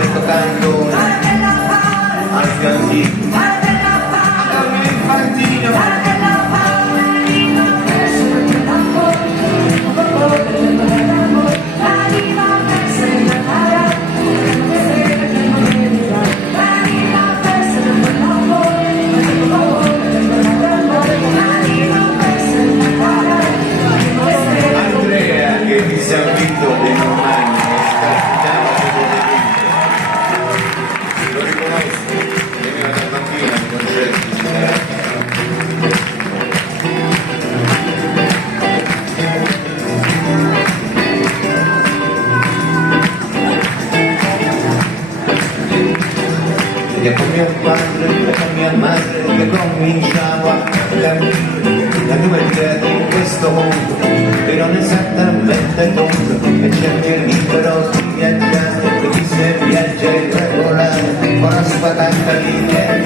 questo cantone al fiantino, al mio infantino. Si è vinto dei normali, lo riconosco, veniva da bambino ai concerti. E con mio padre e con mia madre che cominciavo a capire la numerica di questo mondo che non è esattamente tondo e certi libero di viaggiare e chi se viaggia irregolare con la sua tanta linea